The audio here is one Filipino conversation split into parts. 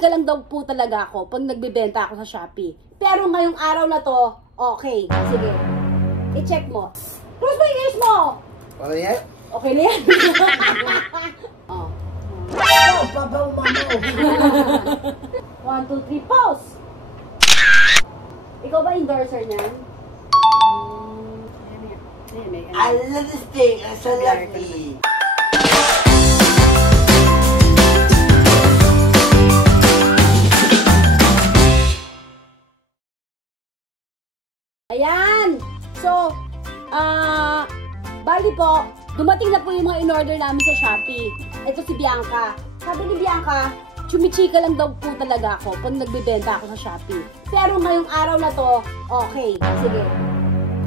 Chumichika lang daw po talaga ako pag nagbebenta ako sa Shopee. Pero ngayong araw na to, okay. Sige. I-check mo. Close mo yung ears mo! Ano yan? Okay na yan. Oh. Oh, babaw mamaw. 1, 2, 3, pause! Ikaw ba endorser niyan? I love this thing. I'm so lucky. Ayan! So, bali po, dumating na po yung mga in-order namin sa Shopee. Ito si Bianca. Sabi ni Bianca, chumichika lang daw po talaga ako pag nagbebenta ako sa Shopee. Pero ngayong araw na to, okay. Sige.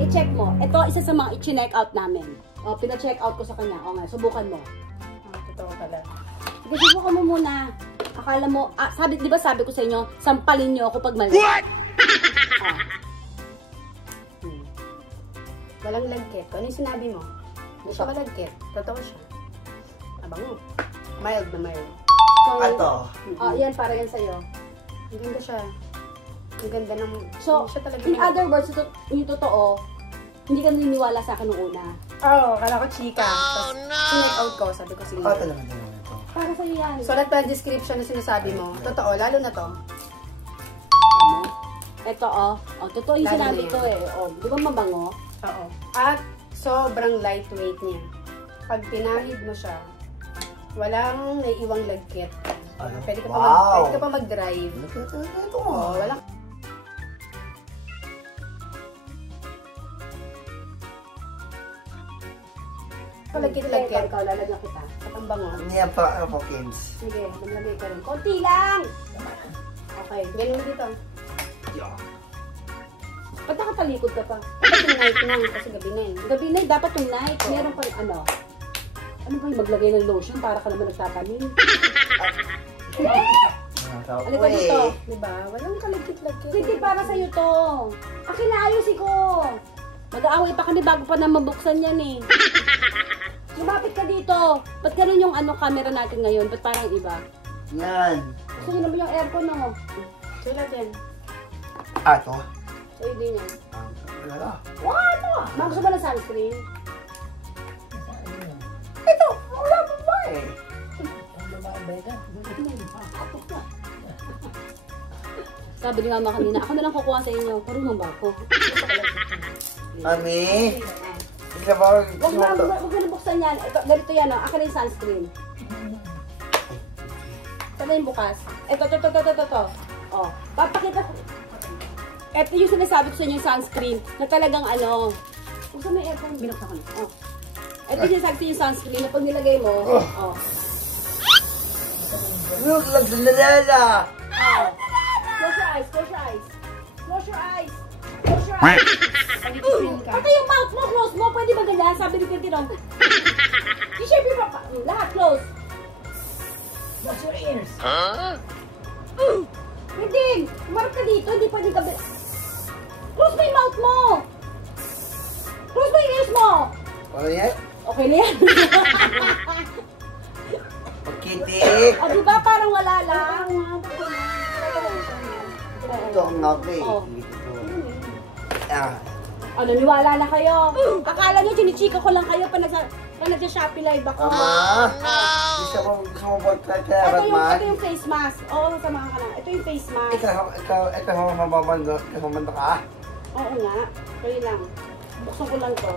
I-check mo. Ito, isa sa mga i-check out namin. O, pina-check out ko sa kanya. O nga, subukan mo. Totoo pala. Sige, subukan mo muna. Akala mo, di ba sabi ko sa inyo, sampalin nyo ako pag mali. What? Walang lagkit. Ano yung sinabi mo? Hindi siya malagkit. Totoo siya. Abango. Mild na mild. So, Ito. Yan, para yan sa'yo. Ang ganda siya. Ang ganda ng... So, siya talaga in other words, yung totoo, hindi ka naniniwala sa akin nung una. Oo, kala ko chika. Oh, no! Sinek out ko. Sabi ko, sige. Ito naman ito. Para sa'yo yan. Sulat pa ang description na sinasabi mo. Totoo, lalo na to. Ano? Ito, totoo yung Lalo sinabi na ko eh. Di ba mabango? Oo. At sobrang lightweight niya. Pag pinahid mo siya, walang naiiwang lagkit. Pwede ka pa mag-drive. Ito Oo, walang... Lagkit-lagkit. Ikaw, lalagyan kita. At ang bango. Hindi yan pa ako, Kims. Sige, maglagay ka rin. Konti lang! Okay. Ganun mo dito. Ba't nakatalikod ka pa? Dapat yung night na, kasi gabi na eh. Gabi na, dapat yung night. Meron pa yung ano. Ano ba yung maglagay ng lotion para ka naman nagtatanim? Halika dito. Diba? Walang kalagkit-lagkit. Hindi para sa'yo to. Akin na ayusin ko. Mag-aaway pa kami bago pa na mabuksan yan eh. Lumapit ka dito. Ba't ganun yung camera natin ngayon? Ba't parang iba? Yan. Gusto nyo naman yung aircon no? Sulat yan. Ito? Sa'yo din yan. Wala. What? Ma'am, gusto ba ng sunscreen? Ito, wala pa ba eh. Sabi ni mama kanina, ako na lang kukuha sa inyo. Marunong ba ako? Mami? Ika ba? Huwag mo nabuksan yan. Ito, ganito yan o. Akin na yung sunscreen. Saan na yung bukas? Ito. O, papakita ko. Ito yung sinasabi ko sa inyo yung sunscreen na talagang gusto mo yung aircon? Binuksan ko na. O. Ito yung sinasabi ko yung sunscreen na pag nilagay mo, Look like the lalala. Close your eyes, close your eyes. Close your eyes. Close your eyes. Pati yung mouth mo, close mo. Pwede ba ganyan? Sabi ni Quintinon. I-shape yung lahat, close. What's your ears? Quintin, umarap ka dito. Hindi pwede ka... Close mo yung mouth mo. Close mo yung ears mo. Ano yan? Okay na yan. Pagkiti. O, diba parang wala lang? Ito ang nabi. Niwala na kayo. Akala nyo, chinichika ko lang kayo pag nagsa-Shopee live ako. Ama! Gusto mo ba kaya Ito yung face mask. Oo, samahan ka na. Ito yung face mask. Ikaw mamamanda ka? Oo nga. Kayo lang. Buksan ko lang to.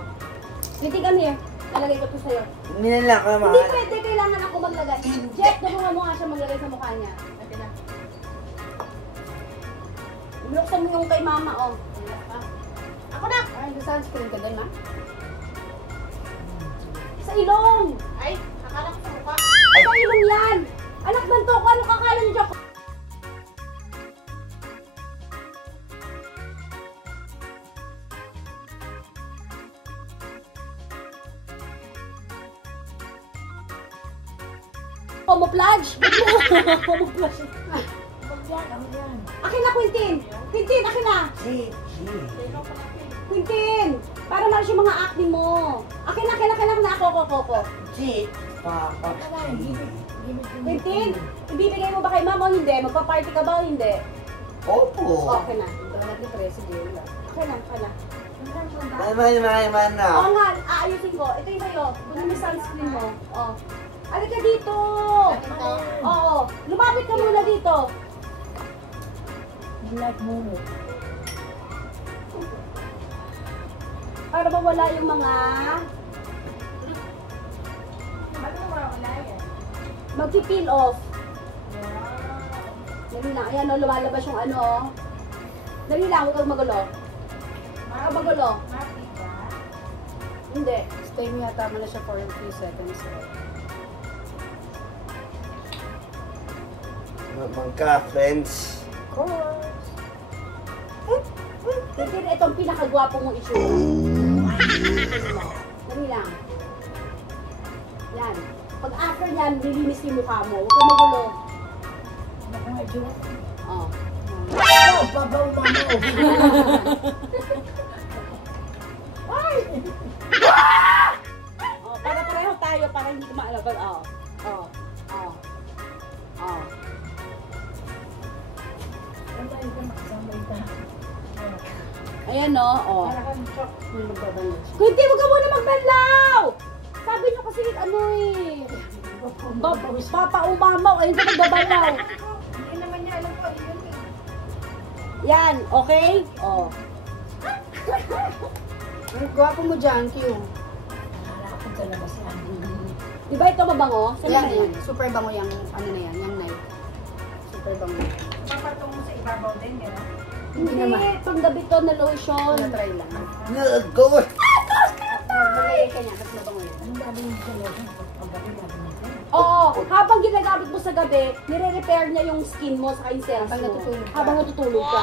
Hindi come here. Nalagay ko to sa'yo. Nilalak ka naman. Hindi pwede. Kailangan ako maglagay. Jeff, nabuha mo nga siya maglagay sa mukha niya. Ate na. Buksan mo yung kay mama, oh. Ako na! Ay, sunscreen ka din, ma? Sa ilong! Ay, akala ko sa mukha. Sa ilong yan! Anak ng to ko, ano kakala niyo dyan? Homoplage! Homoplage! Akin na, Quintin! Quintin, akin na! Si. Quintin! Para malas yung mga acne mo. Akin na ako. Si Papa. Quintin, ibibigay mo ba kay mama o hindi? Magpa-party ka ba o hindi? Opo. Okay na. Donut ni President. Okay na. Man na. Oo nga, aayusin ko. Ito yung sa'yo. Kunin mo yung sunscreen mo. Oh. Alika dito! Oo. Lumapit ka muna dito. Para mawala yung mga... Magpi-peel off. Dali lang. Ayan o, lumalabas yung ano. Dali lang, huwag kang magulo. Huwag kang magulo. Hindi. Stay mo yata mo na siya for a few seconds. Magka, friends. Of course. Quintin, itong pinakagwapo mong itsura. Dali lang. Yan. Pag after yan, nilinis yung mukha mo. Huwag kang magulo. Oh. Oh, para pareho tayo para hindi ko maalaban. Oh. Ayan no, oh. Kundi, huwag ka muna magbanlaw! Sabi niyo kasi ano eh. Papa umamaw, ayun ka nagbabanlaw. Hindi naman niya alam ko, yun eh. Yan, okay? Oh. Ang gwapo mo dyan, Q. Di ba ito mabango? Saan Yan, na yan. Super bango yung, ano na yan, yung knife. Super bango. Papatong mo sa ibabaw din, gano'n? Hindi, panggabi to na lotion. Na-try lang. Go! Magmagay ka niya, tapos mabango yan. Oo, habang ginagamit mo sa gabi, nire-repair niya yung skin mo sa yung cells Habang mo. natutulog ka. Habang natutulog ka.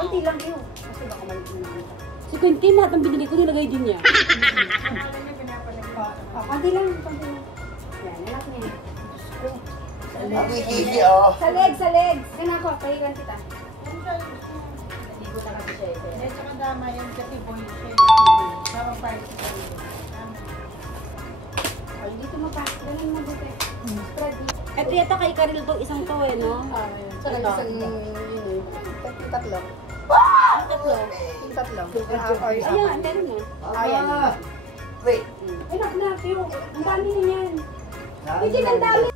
Konti lang yun. Kasi baka maliit na naman. Si Quintin, lahat ng binili ko, nilagay din niya. Akala niya pinapalagay. Konti lang, konti lang. Yan, anak niya. Ang ikisi, oh. Sa legs. Sige na ako, pahiran kita. Hindi ko na kasi siya ito. Hindi, tsaka dama yan kasi boy siya. Tawag party ko yun. Ay, dito mo pa. Dalang mo dito. Spread dito. Ito yata kay Karil to, isang to eh, no? Saka isang yun eh. Tatlo. Tatlo. Yung tatlo. Ayan, meron na. Ayan. Wait. Ay, na, pero ang dami na yan. Quintin, ang dami.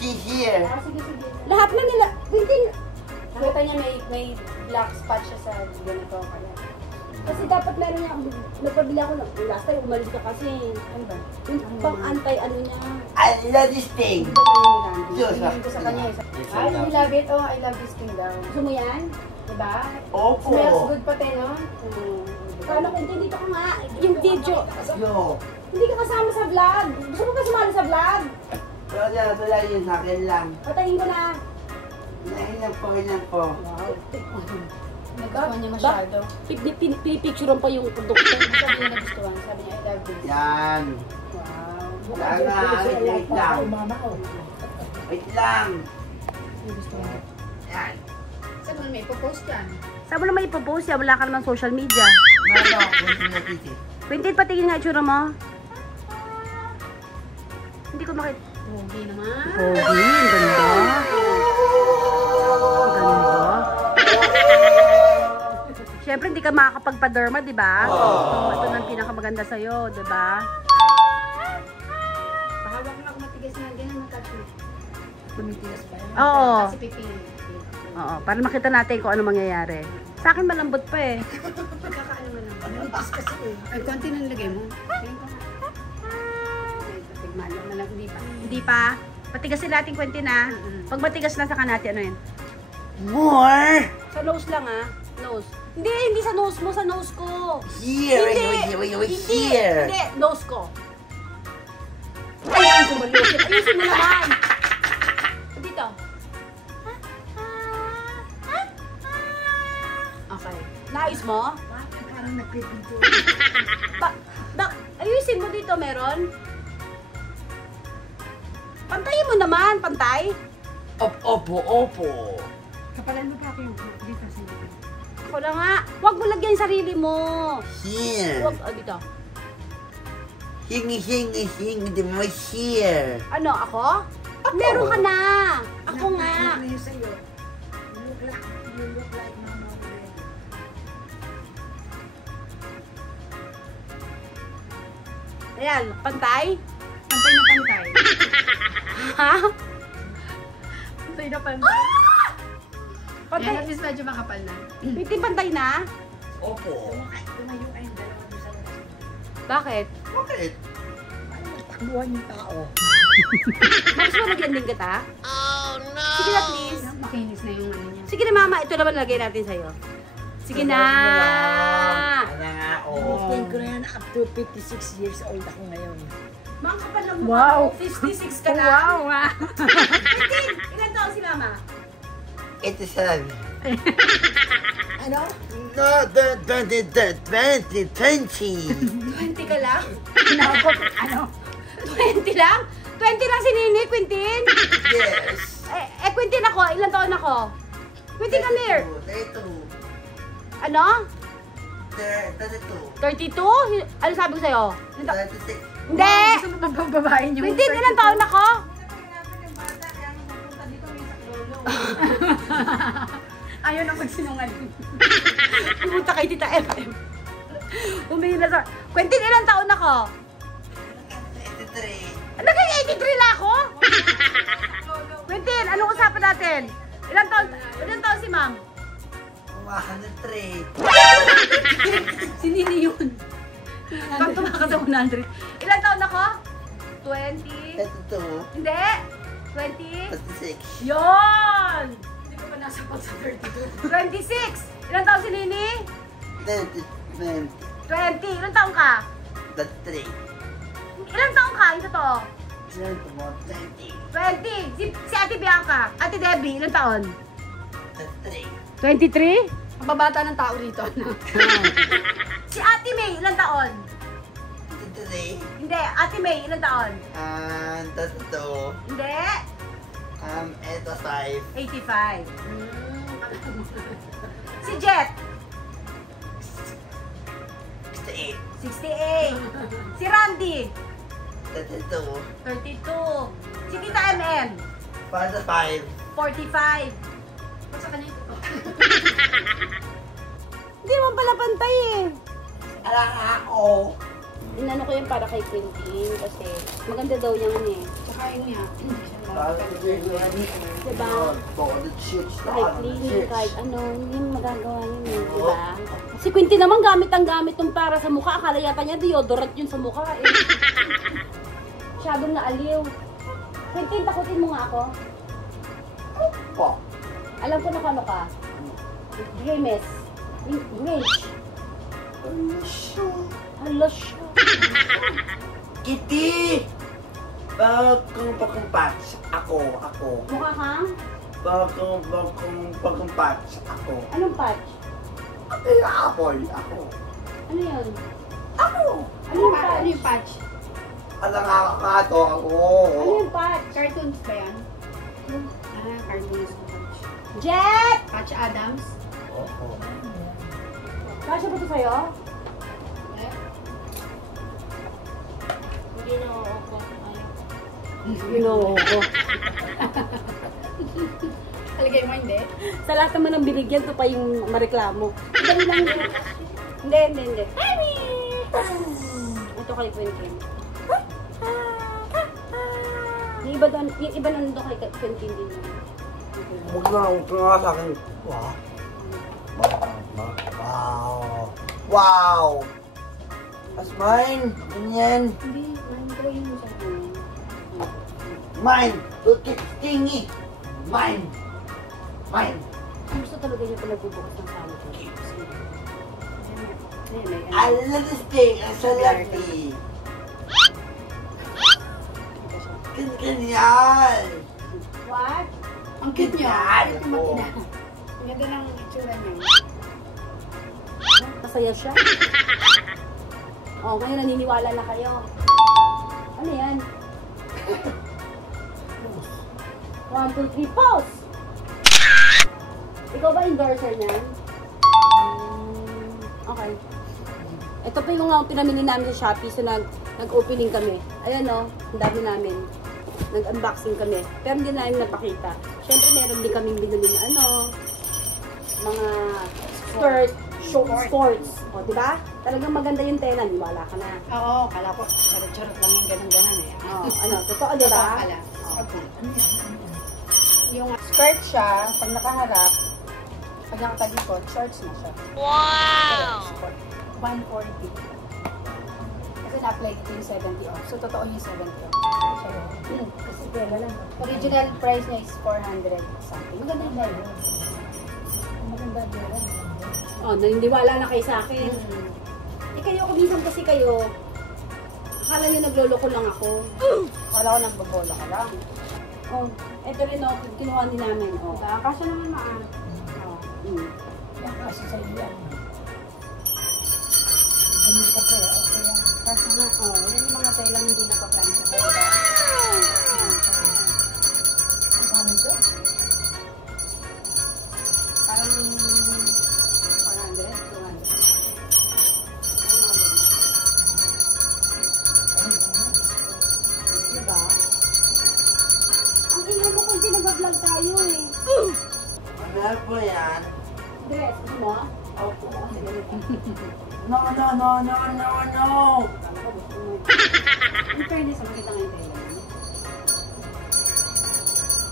She's here. Sige. Lahat na nila. Quintin, Nakita niya may black spot siya sa ganito. Kaya. kasi dapat meron niya, nagpabili ako ng last time, umalis ka kasi. Ano ba? Yung pang antay ano niya. I love this thing. Ito pa yung Diyos, Hindi ko sa kanya. Yes, Ay, I love it. Oh, I love this thing daw. Gusto mo yan? Diba? Opo. Smells good pati, no? Paano Quintin, dito ka nga. Yung video. Yo. Hindi ka kasama sa vlog. Gusto mo ka sumali sa vlog? Wala yun sa akin lang. Patayin ko na. Ilan po. Wow. Nagustuhan niya masyado. Pinipicturean pa yung produkto. Sabi niya nagustuhan. Sabi niya, I love this. Yan. Wow. Wait lang. Wait lang. Nagustuhan. Yan. Sabi mo may ipopost yan. Sabi mo naman ipopost yan, wala ka naman social media. Meron ako kung nakiti. Quintin, patingin nga itsura mo. Hindi ko makita. Pogi naman. Pogi, ang ganda. Ang ganda. Siyempre, hindi ka makakapagpa-derma, di ba? So, ito na ang pinakamaganda sa'yo, di ba? Pahawak na ako matigas na ganyan. Matouch mo. Tumitigas pa yan. Oo. Kasi pipili. Oo, para makita natin kung ano mangyayari. Sa akin malambot pa eh. Kakaano mo lang. Manipis kasi eh. Ay, konti nang lagay mo. Tigman lang na lang. Hindi pa. Hindi pa. Patigasin natin, Quintin, ha? Pag matigas na, saka natin, ano yun? More. Sa nose lang, ha? Nose. Hindi sa nose mo, sa nose ko. Here. Hindi. Wait, here. Hindi, nose ko. Ayun ko malusin. Ayusin mo naman. Dito. Okay. Naayos mo? Parang nagpipinto. Ayusin mo dito, meron? Pantayin mo naman, pantay. Opo. Kapalan mo pa ako yung dito sa iyo. Ako na nga. Huwag mo lagyan yung sarili mo. Here. Huwag, dito. Hingi, di mo here. Ano, ako? Meron ka na. Ako nga. Ano yun sa'yo? You look like Mama already. Ayan, pantay. Pantay na pantay. Ha? Pantay na pantay. Pantay. Yan, at least medyo makapal na. Pwede pantay na? Opo. Tumayo kayong dalawa doon sa labas. Bakit? Bakit? Takbuhan yung tao. Mas mo lagyan din kita? Oh, no! Sige na, please. Makinis na yung ano niya. Sige na, mama. Ito naman lagay natin sa'yo. Sige na! Wala nga, oh. Stay ko na yan up to 56 years old ako ngayon. Mga kapal ng mukha Wow. mo. 56 ka na. Wow! Ah. 15! Ilan taon si mama? 87. Ano? No, 20. 20 ka lang? Ano? 20 lang? 20 lang si Nini, Quintin? Yes. Quintin ako. Ilan taon ako? Quintin, come here. 32. Ano? 32. 32? Ano sabi ko sa'yo? 36. Hindi! Gusto mo pagbababain yung Quintin, ilan taon ako? Ayaw na magsinungaling. Pumunta kay Tita FM. Humingi na sa... Quintin, ilan taon ako? 83. Nag-83 na ako? Quintin, anong usapan natin? Ilan taon si ma'am? 103. Si Nini yun. Bakit tumaka sa 100? Ilan taon ako? 20? 32. Hindi. 20? 36. Yon! Hindi ko pa nasa pag sa 32. 26! Ilan taon si Nini? 20. 20. Ilan taon ka? 33. Ilan taon ka? Ito to. 20. 20. Si Ate Bianca. Ate Debbie, ilan taon? 33. 23? Ang babata ng tao rito. Si Ate May, ilan taon? 23. Hindi. Ate May, ilan taon? 32. Hindi. Ito 5. 85. Si Jet, 68. 68. Si Randy, 32. 32. Si Tita MM, 45. 45. Sa kanya ito. Hindi naman pala pantay eh. Ala ako. Inano ko yan para kay Quintin kasi maganda daw yung ano eh. Tsaka yun niya. Diba? Kahit cleaning, kahit ano, hindi mo magagawa yun eh. Diba? Si Quintin naman gamit ng para sa mukha. Akala yata niya deodorant yun sa mukha eh. Masyadong naaliw. Quintin, takutin mo nga ako. Po. Alam ko na kano ka. Grimace. Grinch. Hala siya. Kitty! Bagong patch. Ako. Mukha kang? Bagong patch. Ako. Anong patch? Apple. Ako. Ano yun? Ako! Ano yung Ano patch? yung patch? Alang ako. Ako. Ano yung patch? Cartoons ba yan? Cartoons. Jet! Patch Adams. Oo. Kasya ba ito sa'yo? Eh? Hindi na ako. Ginoo ko. Talagay mo hindi? Sa lahat naman ng binigyan, ito pa yung mareklamo. Dali lang yun. Hindi. Ito kay Quentin. Yung iba nandun kay Quentin din. Huwag na sa akin. Wow! That's mine! Ganyan! Hindi. Talagay mo siya. Mine! Look at Tingy! Mine! Gusto talaga niya pala bubukas ng kama ko. I love this thing! Ang salapi! Ganyan! What? Ang cute niya. Yan. Cute yung makina. Ang ganda ng itsura niya. Masaya siya. Oh, ngayon naniniwala na kayo. Ano yan? What? 1, 2, 3, pause! Ikaw ba endorser niyan? Okay. Ito pa yung pinamili namin sa Shopee. So, nag-opening kami. Ayan o, ang dami namin. Nag-unboxing kami. Pero hindi namin napakita. Siyempre, meron din kami binili na mga skirt, shorts. O, diba? Talagang maganda yung tela. Niwala ka na. Oo, kala ko, charot-charot lang yung ganun-ganun eh. Totoo, diba? Totoo pala. Okay. Yung skirt siya, pag nakaharap, pag nakatalikot, shorts na siya. Wow! 140. Kasi na-apply dito yung 70 off. So, totoo yung 70 off. Kasi pera lang. Original price niya is 400 something. Maganda yung value. Maganda pera. Oh, naniniwala na kayo sa akin. Eh kayo, kuminsan kasi kayo, akala nyo nagloloko lang ako. Wala ko nang babola ka lang. Oh, eto rin o, kinuha din namin. Oh. Diba? Kasya naman maan. Yan kasi sa iyo yan. Ganun ka pera. Okay yan. Kasi nga, yun yung mga telang hindi napaplan sa diba? Ano ito? Parang 400, 200. Diba? Ang ina mo kung nag-vlog tayo eh. Ano po yan? Dress, mo? Opo. Kasi ganito. No. In fairness, makita nga yung tela.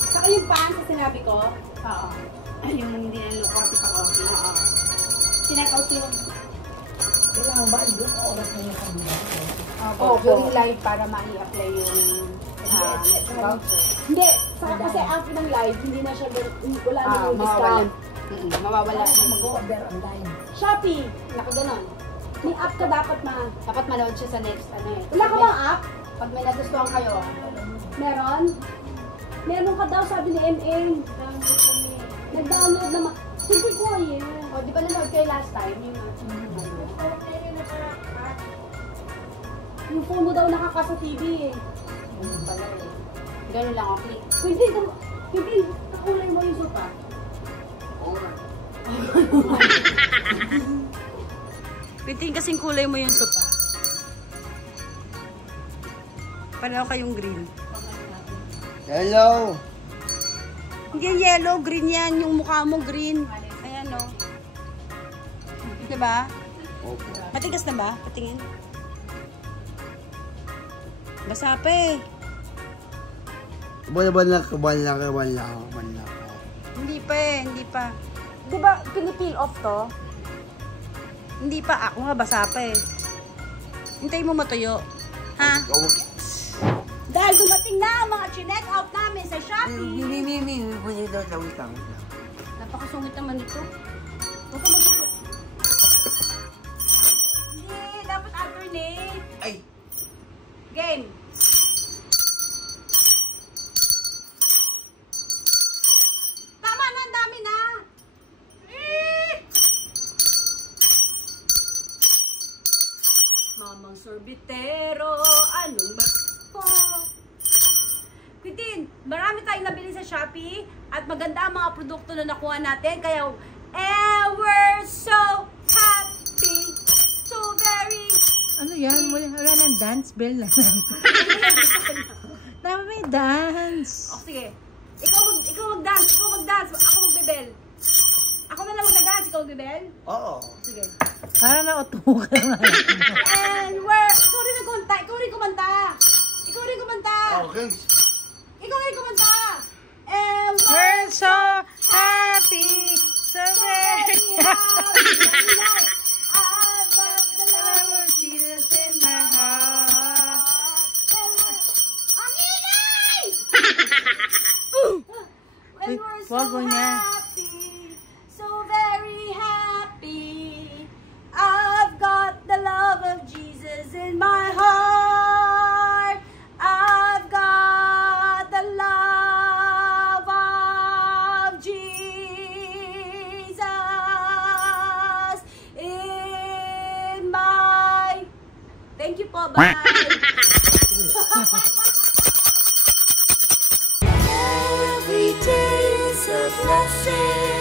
Saka yung pants na sinabi ko, Oo. Yung hindi na look out pa okay. Oo. sinek out yung Kailangan ba doon oras na yung kanila? Opo. During live para ma-i-apply yung voucher. Hindi, saka kasi after ng live, hindi na siya, wala na yung mawawala. discount. Mawawala. Mag-order online. Shopee, Nakaganon. may app ka dapat Dapat manood siya sa next Wala ka bang app? Pag may nagustuhan kayo, Meron? Meron ka daw, sabi ni MM. Nag-download naman. Sige ko eh. o di ba nanood kayo last time? Yung phone mo daw nakaka sa TV eh. Pala eh. Ganun lang ako. Click. Hindi, nakulay mo yung sopa. Piting kasing kulay mo yung sopa. Pareho kayong green. Hello. Hindi yellow, green yan. Yung mukha mo green. Ayan o. Diba? Opo. Matigas na ba? Patingin. Basa pa eh. Kabal lang. Hindi pa eh, hindi pa. Diba, pinipeel off to? Hindi pa. Ako nga, basa pa eh. Hintayin mo matuyo. Ha? Dahil dumating na ang mga chinek out namin sa Shopee. Napakasungit naman ito. Huwag ka mag-ikot. Hindi, dapat alternate. Ay. Game. Tama na, ang dami na. Mamang sorbitero, anong ba po? Quintin, marami tayong nabili sa Shopee at maganda ang mga produkto na nakuha natin. Kaya, we're so happy, so very... Ano yan? Wala nang dance bell na. Tama may dance. O, sige. Ikaw mag-dance, ako magbebel. Ako na lang mag-dance, ikaw magbebel? Oo. Sige. Para na-auto ka na. And we're... Ikaw rin kumanta. Okay. And We're so happy, so very happy. I've got the love of Jesus in my heart. Ang ingay! And we're so Wag mo niya. happy, so very happy. I've got the love of Jesus in my heart. I've got the love of Jesus in my... Thank you po, bye! Every effortless.